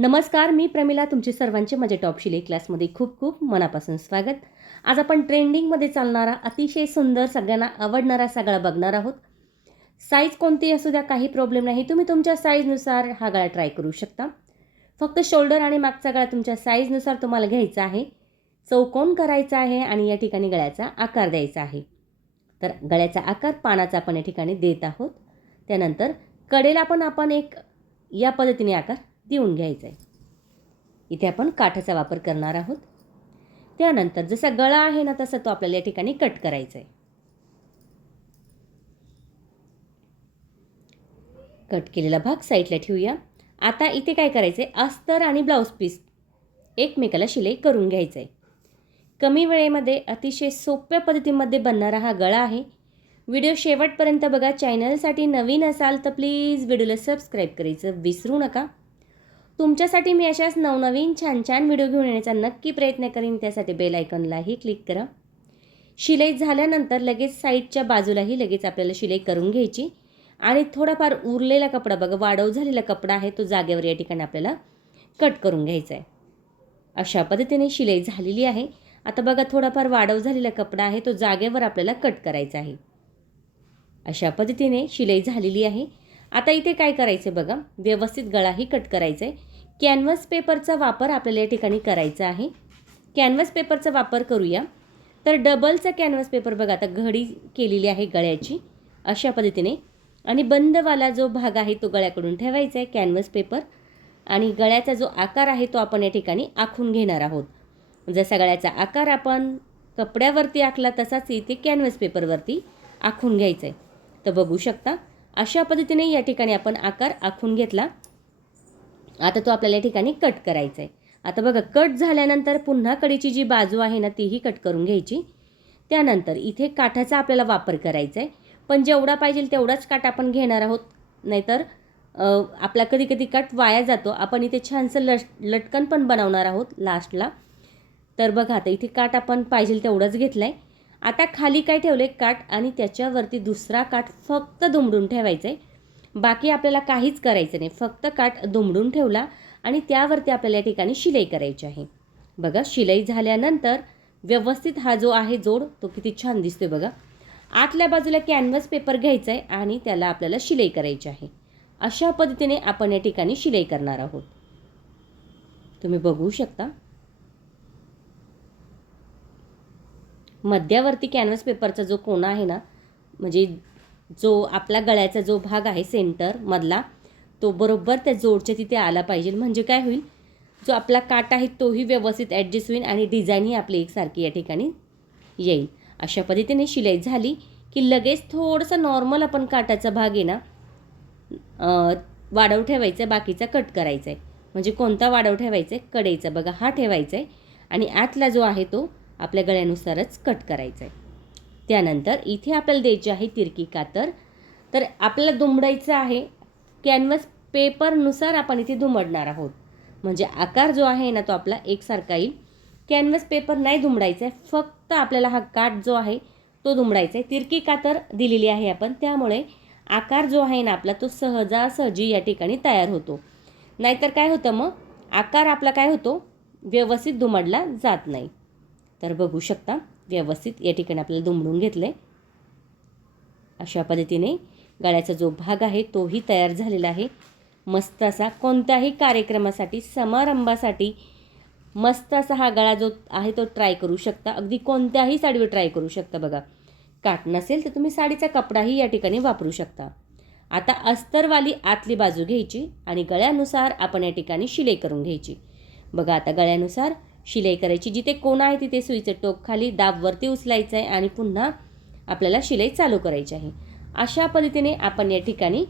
नमस्कार, मी प्रमिला. तुमचे सर्वांचे माझ्या टॉप शिलाई क्लासमध्ये खूप खूप मनापासून स्वागत. आज आपण ट्रेंडिंगमध्ये चालणारा अतिशय सुंदर सगळ्यांना आवडणारा सगळा बघणार आहोत. साईज कोणतीही असू द्या, काही प्रॉब्लेम नाही. तुम्ही तुमच्या साईजनुसार हा गळा ट्राय करू शकता. फक्त शोल्डर आणि मागचा गळा तुमच्या साईजनुसार तुम्हाला घ्यायचा आहे. चौकोन करायचा आहे आणि या ठिकाणी गळ्याचा आकार द्यायचा आहे. तर गळ्याचा आकार पानाचा आपण या ठिकाणी देत आहोत. त्यानंतर कडेला पण आपण एक या पद्धतीने आकार देऊन घ्यायचा आहे. इथे आपण काठाचा वापर करणार आहोत. त्यानंतर जसा गळा आहे ना तसा तो आपल्याला या ठिकाणी कट करायचा आहे. कट केलेला भाग साईडला ठेवूया. आता इथे काय करायचं आहे, अस्तर आणि ब्लाऊज पीस एकमेकाला शिलाई करून घ्यायचं आहे. कमी वेळेमध्ये अतिशय सोप्या पद्धतीमध्ये बनणारा हा गळा आहे. व्हिडिओ शेवटपर्यंत बघा. चॅनलसाठी नवीन असाल तर प्लीज व्हिडिओला सबस्क्राईब करायचं विसरू नका. तुमच्यासाठी मी अशाच नवनवीन छान छान व्हिडिओ घेऊन येण्याचा नक्की प्रयत्न करीन. त्यासाठी बेल आयकॉनलाही क्लिक करा. शिलाई झाल्यानंतर लगेच साईडच्या बाजूलाही लगेच आपल्याला शिलाई करून घ्यायची आणि थोडाफार उरलेला कपडा बघा, वाढव झालेला कपडा आहे तो जागेवर या ठिकाणी आपल्याला कट करून घ्यायचा आहे. अशा पद्धतीने शिलाई झालेली आहे. आता बघा, थोडाफार वाढव झालेला कपडा आहे तो जागेवर आपल्याला कट करायचा आहे. अशा पद्धतीने शिलाई झालेली आहे. आता इथे काय करायचं बघा, व्यवस्थित गळाही कट करायचा आहे. कॅनव्हास पेपरचा वापर आपल्याला या ठिकाणी करायचा आहे. कॅनव्हास पेपरचा वापर करूया. तर डबलचा कॅनव्हास पेपर बघा, आता घडी केलेली आहे गळ्याची अशा पद्धतीने आणि बंदवाला जो भाग आहे तो गळ्याकडून ठेवायचा आहे कॅनव्हास पेपर आणि गळ्याचा जो आकार आहे तो आपण या ठिकाणी आखून घेणार आहोत. जसा गळ्याचा आकार आपण कपड्यावरती आखला तसाच इथे कॅनव्हास पेपरवरती आखून घ्यायचा आहे. तर बघू शकता अशा पद्धतीने या ठिकाणी आपण आकार आखून घेतला. आता तो आपल्याला या ठिकाणी कट करायचा आहे. आता बघा, कट झाल्यानंतर पुन्हा कडेची जी बाजू आहे ना तीही कट करून घ्यायची. त्यानंतर इथे काठाचा आपल्याला वापर करायचा आहे. पण जेवढा पाहिजे तेवढाच काठ आपण घेणार आहोत, नाहीतर आपला कधी कधी काठ वाया जातो. आपण इथे छानसं लटकन पण बनवणार आहोत लास्टला. तर बघा, आता इथे काठ आपण पाहिजे तेवढंच घेतलं आहे. आता खाली काय ठेवलं आहे, काठ आणि त्याच्यावरती दुसरा काठ फक्त दुमडून ठेवायचं आहे. बाकी आपल्याला काहीच करायचं नाही. फक्त काठ दुमडून ठेवला आणि त्यावरती आपल्याला या ठिकाणी शिलाई करायची आहे. बघा, शिलाई झाल्यानंतर व्यवस्थित हा जो आहे जोड तो किती छान दिसतोय बघा. आतल्या बाजूला कॅनव्हास पेपर घ्यायचा आहे आणि त्याला आपल्याला शिलाई करायची आहे. अशा पद्धतीने आपण या ठिकाणी शिलाई करणार आहोत. तुम्ही बघू शकता मध्यावरती कॅनव्हास पेपरचा जो कोना आहे ना, म्हणजे जो आपला गळ्याचा जो भाग आहे सेंटर मधला, तो बरोबर त्या जोडच्या तिथे आला पाहिजे. म्हणजे काय होईल, जो आपला काठ आहे तोही व्यवस्थित ॲडजस्ट होईल आणि डिझाईनही आपली एकसारखी या ठिकाणी येईल. अशा पद्धतीने शिलाई झाली की लगेच थोडंसं नॉर्मल आपण काठाचा भाग आहे ना वाढव ठेवायचा आहे, बाकीचा कट करायचा आहे. म्हणजे कोणता वाढव ठेवायचा आहे, कडेचा बघा हा ठेवायचा आहे आणि आतला जो आहे तो आपल्या गळ्यानुसारच कट करायचा आहे. त्यानंतर इथे आपल्याला द्यायची आहे तिरकी कातर. तर आपल्याला दुमडायचं आहे कॅनव्हास पेपरनुसार आपण इथे दुमडणार आहोत. म्हणजे आकार जो आहे ना तो आपला एकसारखा येईल. कॅनव्हास पेपर नाही दुमडायचा आहे, फक्त आपल्याला हा काठ जो आहे तो दुमडायचा आहे. तिरकी कातर दिलेली आहे आपण, त्यामुळे आकार जो आहे ना आपला तो सहजासहजी या ठिकाणी तयार होतो. नाहीतर काय होतं, मग आकार आपला काय होतो, व्यवस्थित दुमडला जात नाही. तर बघू शकता व्यवस्थित या ठिकाणी आपल्याला दुमडून घेतलं आहे. अशा पद्धतीने गळ्याचा जो भाग आहे तोही तयार झालेला आहे. मस्त असा कोणत्याही कार्यक्रमासाठी, समारंभासाठी मस्त असा हा गळा जो आहे तो ट्राय करू शकता. अगदी कोणत्याही साडीवर ट्राय करू शकता. बघा, काठ नसेल तर तुम्ही साडीचा कपडाही या ठिकाणी वापरू शकता. आता अस्तरवाली आतली बाजू घ्यायची आणि गळ्यानुसार आपण या ठिकाणी शिलाई करून घ्यायची. बघा, आता गळ्यानुसार शिलाई करायची. जिथे कोण आहे तिथे सुईचं टोक खाली दाबवरती उचलायचं आहे आणि पुन्हा आपल्याला शिलाई चालू करायची आहे. अशा पद्धतीने आपण या ठिकाणी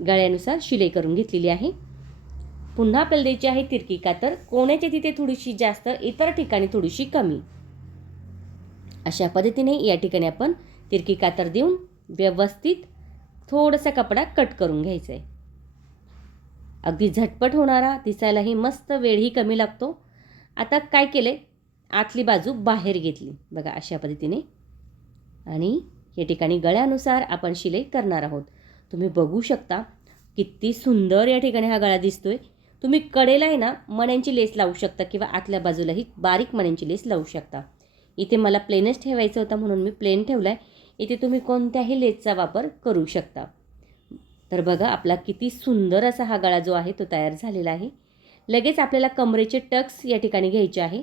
गळ्यानुसार शिलाई करून घेतलेली आहे. पुन्हा आपल्याला द्यायची आहे तिरकी कातर. कोण्याच्या तिथे थोडीशी जास्त, इतर ठिकाणी थोडीशी कमी. अशा पद्धतीने या ठिकाणी आपण तिरकी कातर देऊन व्यवस्थित थोडासा कपडा कट करून घ्यायचा आहे. अगदी झटपट होणारा, दिसायलाही मस्त, वेळही कमी लागतो. आता काय केले, आतली बाजू बाहेर घेतली बघा अशा पद्धतीने आणि या ठिकाणी गळ्यानुसार आपण शिलाई करणार आहोत. तुम्ही बघू शकता किती सुंदर या ठिकाणी हा गळा दिसतोय. तुम्ही कडेला आहे ना मण्यांची लेस लावू शकता किंवा आतल्या बाजूलाही बारीक मण्यांची लेस लावू शकता. इथे मला प्लेनच ठेवायचं होतं म्हणून मी प्लेन ठेवला आहे. इथे तुम्ही कोणत्याही लेसचा वापर करू शकता. तर बघा आपला किती सुंदर असा हा गळा जो आहे तो तयार झालेला आहे. लगेच आपल्याला कमरेचे टक्स या ठिकाणी घ्यायचे आहे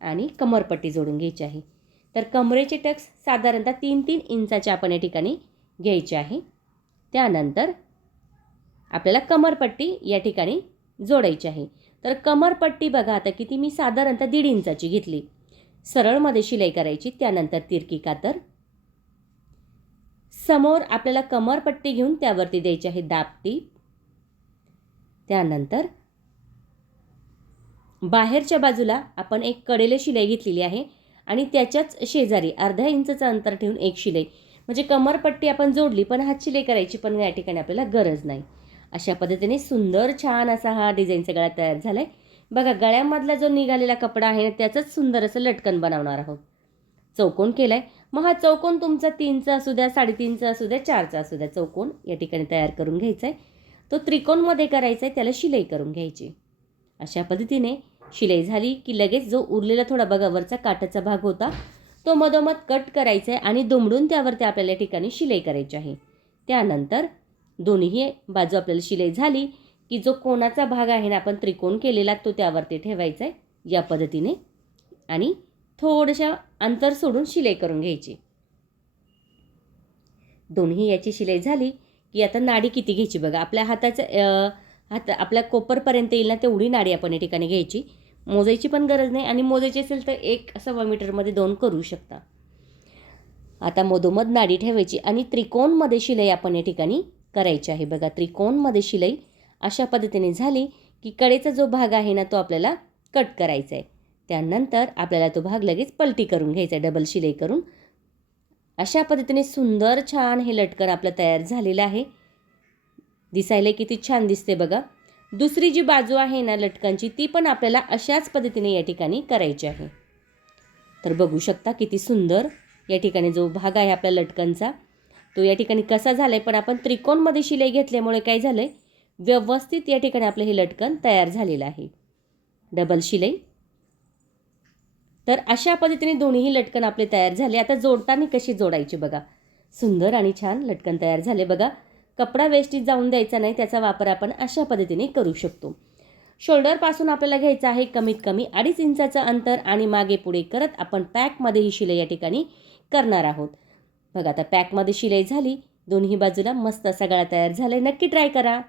आणि कमरपट्टी जोडून घ्यायची आहे. तर कमरेचे टक्स साधारणतः 3-3 इंचाचे आपण या ठिकाणी घ्यायचे आहे. त्यानंतर आपल्याला कमरपट्टी या ठिकाणी जोडायची आहे. तर कमरपट्टी बघा आता किती मी साधारणतः 1.5 इंचाची घेतली. सरळमध्ये शिलाई करायची. त्यानंतर तिरकी कातर. समोर आपल्याला कमरपट्टी घेऊन त्यावरती द्यायची आहे दाबटी. त्यानंतर बाहेरच्या बाजूला आपण एक कडेला शिलाई घेतलेली आहे आणि त्याच्याच शेजारी अर्धा इंचचं अंतर ठेवून एक शिलाई, म्हणजे कमरपट्टी आपण जोडली पण हात शिलाई करायची पण या ठिकाणी आपल्याला गरज नाही. अशा पद्धतीने सुंदर छान असा हा डिझाईनचा गळा तयार झाला आहे. बघा गळ्यामधला जो निघालेला कपडा आहे ना त्याचंच सुंदर असं लटकन बनवणार आहोत. चौकोन केला आहे. मग हा चौकोन तुमचा 3चा असू द्या, 3.5चा असू द्या, 4चा असू द्या, चौकोन या ठिकाणी तयार करून घ्यायचा आहे. तो त्रिकोणमध्ये करायचा आहे, त्याला शिलाई करून घ्यायची. अशा पद्धतीने शिलाई झाली की लगेच जो उरलेला थोडा बघा वरचा काठाचा भाग होता तो मधोमध कट करायचा आहे आणि दुमडून त्यावरती आपल्याला या ठिकाणी शिलाई करायची आहे. त्यानंतर दोन्ही बाजू आपल्याला शिलाई झाली की जो कोणाचा भाग आहे ना आपण त्रिकोण केलेला तो त्यावरती ठेवायचा आहे या पद्धतीने आणि थोडंसं अंतर सोडून शिलाई करून घ्यायची. दोन्ही याची शिलाई झाली की आता नाडी किती घ्यायची बघा. आपल्या हाताचं आपल्या कोपरपर्यंत येईल ना तेवढी नाडी आपण या ठिकाणी घ्यायची. मोजायची पण गरज नाही आणि मोजायची असेल तर 1 सव्वा मीटरमध्ये 2 करू शकता. आता मधोमध नाडी ठेवायची आणि त्रिकोणमध्ये शिलाई आपण या ठिकाणी करायची आहे. बघा त्रिकोणमध्ये शिलाई अशा पद्धतीने झाली की कडेचा जो भाग आहे ना तो आपल्याला कट करायचा आहे. त्यानंतर आपल्याला तो भाग लगेच पलटी करून घ्यायचा आहे डबल शिलाई करून. अशा पद्धतीने सुंदर छान हे लटकन आपलं तयार झालेलं आहे. दिसायला किती छान दिसते बघा. दुसरी जी बाजू आहे ना लटकनची ती पण आपल्याला अशाच पद्धतीने या ठिकाणी करायची आहे. तर बघू शकता किती सुंदर या ठिकाणी जो भाग आहे आपल्या लटकनचा तो या ठिकाणी कसा झाला आहे. पण आपण त्रिकोणमध्ये शिलाई घेतल्यामुळे काय झालं आहे व्यवस्थित या ठिकाणी आपलं हे लटकन तयार झालेलं आहे. डबल शिलाई. तर अशा पद्धतीने दोन्ही लटकन आपले तयार झाले. आता जोडताना कशी जोडायची बघा. सुंदर आणि छान लटकन तयार झाले बघा. कपडा वेस्टेज जाऊन द्यायचा नाही त्याचा वापर आपण अशा पद्धतीने करू शकतो. शोल्डरपासून आपल्याला घ्यायचं आहे कमीत कमी 2.5 इंचाचं अंतर आणि मागे पुढे करत आपण पॅकमध्ये ही शिलाई या ठिकाणी करणार आहोत. बघा आता पॅकमध्ये शिलाई झाली. दोन्ही बाजूला मस्त असा गळा तयार झाला आहे. नक्की ट्राय करा.